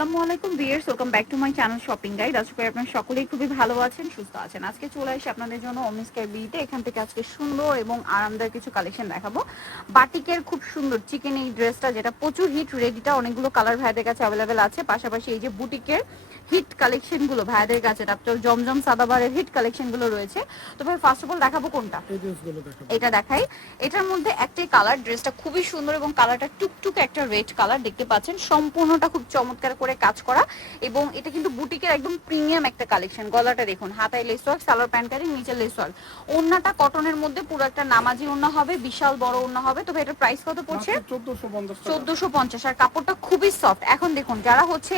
আসসালামু আলাইকুম viewers, welcome back to my channel shopping guide. আশা করি আপনারা সকলেই খুবই ভালো আছেন, সুস্থ আছেন। আজকে চলে আসি আপনাদের জন্য ওমেন্স কেয়ার বিডিতে। এখান থেকে আজকে সুন্দর এবং আরামদায়ক কিছু কালেকশন দেখাবো। বাটিকের খুব সুন্দর চিকেন এই ড্রেসটা, যেটা প্রচুর হিট, রেডিটা অনেকগুলো কালার ভাইদের কাছে অ্যাভেলেবেল আছে। পাশাপাশি এই যে বুটিকের হিট কালেকশন গুলো ভাইদের কাছে, তারপর জমজম সাদাবারের হিট কালেকশন গুলো রয়েছে। তো ভাই ফার্স্ট অফ অল দেখাবো কোনটা? এটা দেখাই। এটার মধ্যে একটাই কালার, ড্রেসটা খুবই সুন্দর এবং কালারটা টুকটুক একটা রেড কালার দেখতে পাচ্ছেন। সম্পূর্ণটা খুব চমৎকার করে কাজ করা এবং এটা কিন্তু বুটিকের একদম প্রিমিয়াম একটা কালেকশন। গলাটা দেখুন, হাতায় less work, salwar pant cutting, নিচে লেস ওয়ার্ক। ওন্নাটা কটনের মধ্যে পুরো একটা নামাজি ওন্না হবে, বিশাল বড় ওন্না হবে। তবে এটার প্রাইস কত পড়ছে? 1450। আর কাপড়টা খুবই সফট। এখন দেখুন, যারা হচ্ছে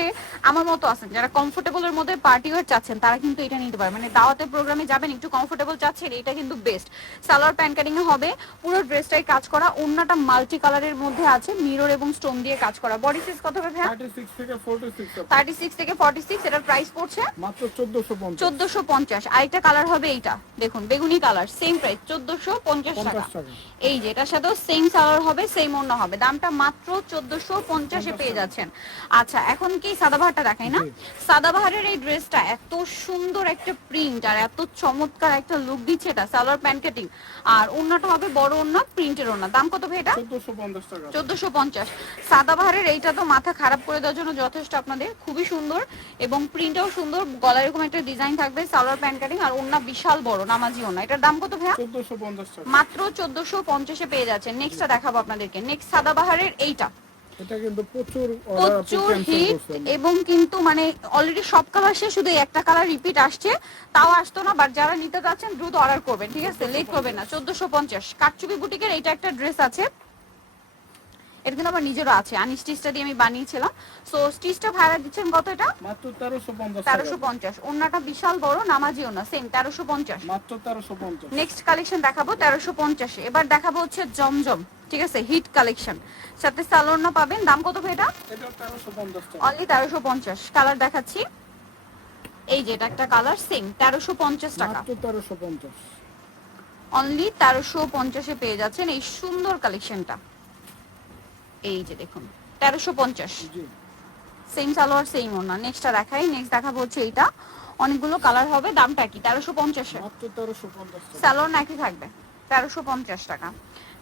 আমার মতো আছেন, যারা কমফোর্টেবলের মধ্যে পার্টি ওয়্যার চাচ্ছেন, তারা কিন্তু এটা নিতে পারে। মানে দাওয়াতের প্রোগ্রামে যাবেন, একটু কমফোর্টেবল চাচ্ছেন, এটা কিন্তু বেস্ট। সালোয়ার প্যান্ট কাটিং এ হবে, পুরো ড্রেসটাই কাজ করা। ওন্নাটা মাল্টি কালারের মধ্যে আছে, মিরর এবং স্টোন দিয়ে কাজ করা। বডি সাইজ কত হবে ভাই? 36 থেকে 46। এটার প্রাইস পড়ছে মাত্র 1450। আরেকটা কালার হবে এইটা, দেখুন বেগুনি কালার, সেম প্রাইস 1450 টাকা। এই যে এটার সাথেও সেম সালোয়ার হবে, সেম ওন্না হবে, দামটা মাত্র 1450 এ পেয়ে যাচ্ছেন। আচ্ছা, এখন কি সাদাবাহারটা দেখাই না? সাদাবাহারের এই ড্রেসটা এত সুন্দর একটা প্রিন্ট আর এত চমৎকার একটা লুক দিচ্ছে। এটা সালোয়ার প্যান্ট কাটিং আর ওন্নাটা হবে বড় ওন্না, প্রিন্টের ওন্না। দাম কত ভাই এটা? 1450 টাকা। 1450। সাদাবাহারের এইটা তো মাথা খারাপ করে দেওয়ার জন্য যথেষ্ট আপনাদের, খুবই সুন্দর এবং প্রিন্টটাও সুন্দর। গলায় এরকম একটা ডিজাইন থাকবে, সালোয়ার প্যান্ট কাটিং আর ওন্না বিশাল বড় নামাজি ওন্না। এটার দাম কত ভাইয়া? 1450 টাকা। মাত্র 1450 এ পেয়ে যাচ্ছেন। নেক্সটটা দেখাবো আপনাদেরকে। নেক্সট সাদাবাহারের এইটা, এটা কিন্তু প্রচুর হিট এবং কিন্তু মানে অলরেডি সব কালার শেষ, শুধু একটা কালার রিপিট আসছে, তাও আসতো না। বাট যারা নিতে যাচ্ছেন দ্রুত অর্ডার করবেন, ঠিক আছে? লেট করবেন না। 1450। কাটচুপি বুটিকের এইটা একটা ড্রেস আছে, এটা কিন্তু আমার নিজেরও আছে, আনি স্টিচটা দিয়ে আমি বানিয়েছিলাম। সো স্টিচটা ভাড়া দিচ্ছেন কত? এটা মাত্র 1350। 1350। ওন্নাটা বিশাল বড় নামাজি ওন্না, সেম 1350। মাত্র 1350। নেক্সট কালেকশন দেখাবো 1350 এ। এবার দেখাবো হচ্ছে জমজম, ঠিক আছে? হিট কালেকশন, সাথে সালোয়ার পাবেন। দাম কত ভাই এটা? এটা 1350 টাকা। অনলি 1350। কালার দেখাচ্ছি, এই যে এটা একটা কালার, সেম 1350 টাকা। মাত্র 1350। অনলি 1350 এ পেয়ে যাচ্ছেন এই সুন্দর কালেকশনটা। এই যে দেখুন 1350। জি। সেম সালোয়ার সেম ওন্না। নেক্সটটা দেখাই। নেক্সট দেখাবো হচ্ছে এইটা, অনেকগুলো কালার হবে। দামটা কি? 1350 এ। মাত্র 1350 টাকা। সালোয়ার নাকি থাকবে 1350 টাকা।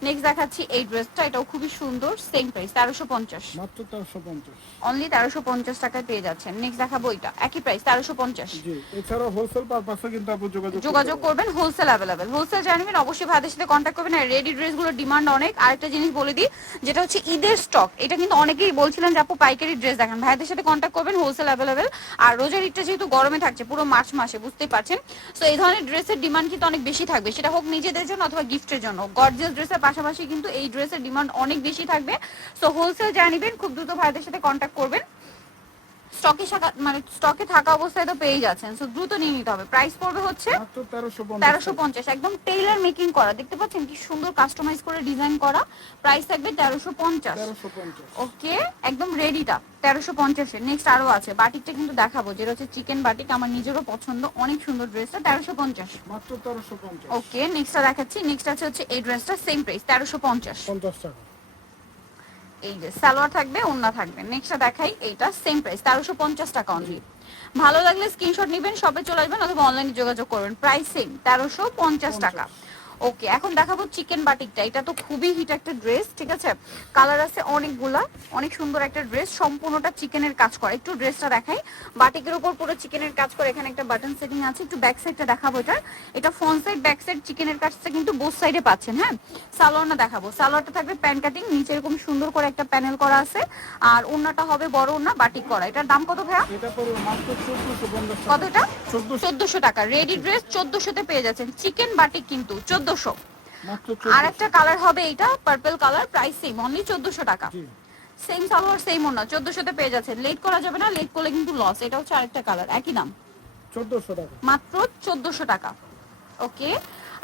নেক্সট দেখাচ্ছি এই ড্রেসটা, এটাও খুবই সুন্দর, সেম প্রাইস 1350। মাত্র 1350। অনলি 1350 টাকায় পেয়ে যাচ্ছেন। নেক্সট দেখাবো এটা, একই প্রাইস 1350। জি, এছাড়া হোলসেল পারপাসে কিন্তু আপনি যোগাযোগ করবেন, হোলসেল অ্যাভেলেবেল। হোলসেল জানবেন অবশ্যই ভাইদের সাথে কন্ট্যাক্ট করবেন। আর রেডি ড্রেসগুলোর ডিমান্ড অনেক। আরেকটা জিনিস বলে দিই, যেটা হচ্ছে ঈদের স্টক। এটা কিন্তু অনেকেই বলছিলেন যে আপু পাইকারি ড্রেস দেখান, ভাইদের সাথে কন্ট্যাক্ট করবেন, হোলসেল অ্যাভেলেবেল। আর রোজার ঈদটা যেহেতু গরমে থাকছে পুরো মার্চ মাসে, বুঝতেই পারছেন। সো এই ধরনের ড্রেসের ডিমান্ড কিন্তু অনেক বেশি থাকবে, সেটা হোক নিজেদের জন্য অথবা গিফটের জন্য। গর্জিয়াস ড্রেসের পাশাপাশি কিন্তু এই ড্রেসের ডিমান্ড অনেক বেশি থাকবে। সো হোলসেল জানিবেন, খুব দ্রুত ভাইদের সাথে কন্ট্যাক্ট করবেন। স্টকে থাকা অবস্থায় তো পেয়ে যাচ্ছেন, সো দ্রুত নিয়ে নিতে হবে। প্রাইস পড়বে হচ্ছে মাত্র 1350। একদম টেইলার মেকিং করা, দেখতে পাচ্ছেন কি সুন্দর কাস্টমাইজ করে ডিজাইন করা। প্রাইস থাকবে 1350। ওকে, একদম রেডিটা 1350 এর। নেক্সট আরো আছে, বাটিকটা কিন্তু দেখাবো, যেটা হচ্ছে চিকেন বাটিক, আমার নিজেরও পছন্দ, অনেক সুন্দর ড্রেসটা। 1350। মাত্র 1350। ওকে, নেক্সটটা দেখাচ্ছি। নেক্সট আছে হচ্ছে এই ড্রেসটা, সেম প্রাইস 1350 টাকা। এই যে সালোয়ার থাকবে, ওন্না থাকবে। নেক্সটটা দেখাই, এইটা সেম প্রাইস 1350 টাকা অনলি। ভালো লাগলে স্ক্রিনশট নেবেন, শপে চলে আসবেন অথবা অনলাইনে যোগাযোগ করবেন। প্রাইস সেম 1350 টাকা। ওকে, এখন দেখাবো চিকেন বাটিকটা। এটা তো খুবই হিট একটা ড্রেস, ঠিক আছে? কালার আছে অনেকগুলা, অনেক সুন্দর একটা ড্রেস, সম্পূর্ণটা চিকেনের কাজ করা। একটু ড্রেসটা দেখাই, বাটিকের উপর পুরো চিকেনের কাজ করে। এখানে একটা বাটন সেটিং আছে, একটু ব্যাক সাইডটা দেখাবো। এটা ফ্রন্ট সাইড ব্যাক সাইড চিকেনের কাজটা কিন্তু বোথ সাইডে পাচ্ছেন। হ্যাঁ, সালোয়ারটা দেখাবো। সালোয়ারটা থাকবে প্যান্ট কাটিং, নিচে এরকম সুন্দর করে একটা প্যানেল করা আছে। আর ওন্নাটা হবে বড় ওন্না, বাটিক করা। এটার দাম কত ভাইয়া? এটা পড়বে মাত্র 1450 কত এটা? 1400 টাকা। রেডি ড্রেস 1400 তে পেয়ে যাচ্ছেন। চিকেন বাটিক কিন্তু 1400। মাত্র আর একটা কালার হবে এইটা, purple colour, price same, only 1400 টাকা। সেম সালোয়ার সেম ওন্না, 1400 তে পেয়ে যাচ্ছেন। লেট করা যাবে না, লেট করলে কিন্তু লস। এটা হচ্ছে আরেকটা কালার, একই দাম 1400 টাকা। মাত্র 1400 টাকা। ওকে,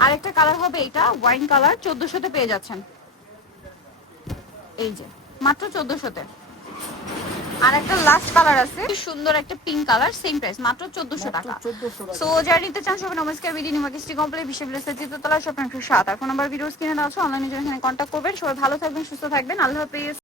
আরেকটা কালার হবে এটা, ওয়াইন কালার, 1400 তে পেয়ে যাচ্ছেন। এই যে মাত্র 1400 তে। আর একটা লাস্ট কালার আছে, সুন্দর একটা পিঙ্ক কালার, সেম প্রাইস, মাত্র 1400 টাকা। সো যারা নিতে চান সবাই নমস্কার বিডি নিমাকিস্টি কমপ্লেক্স বিশ্ববিদ্যালয় তৃতীয়তলা, শপ নম্বর 7। আর ফোন নাম্বার ভিডিওস কিনে দেওয়া আছে, অনলাইনে জন্য এখানে কন্ট্যাক্ট করবেন। সবাই ভালো থাকবেন, সুস্থ থাকবেন, আল্লাহ হাফেজ।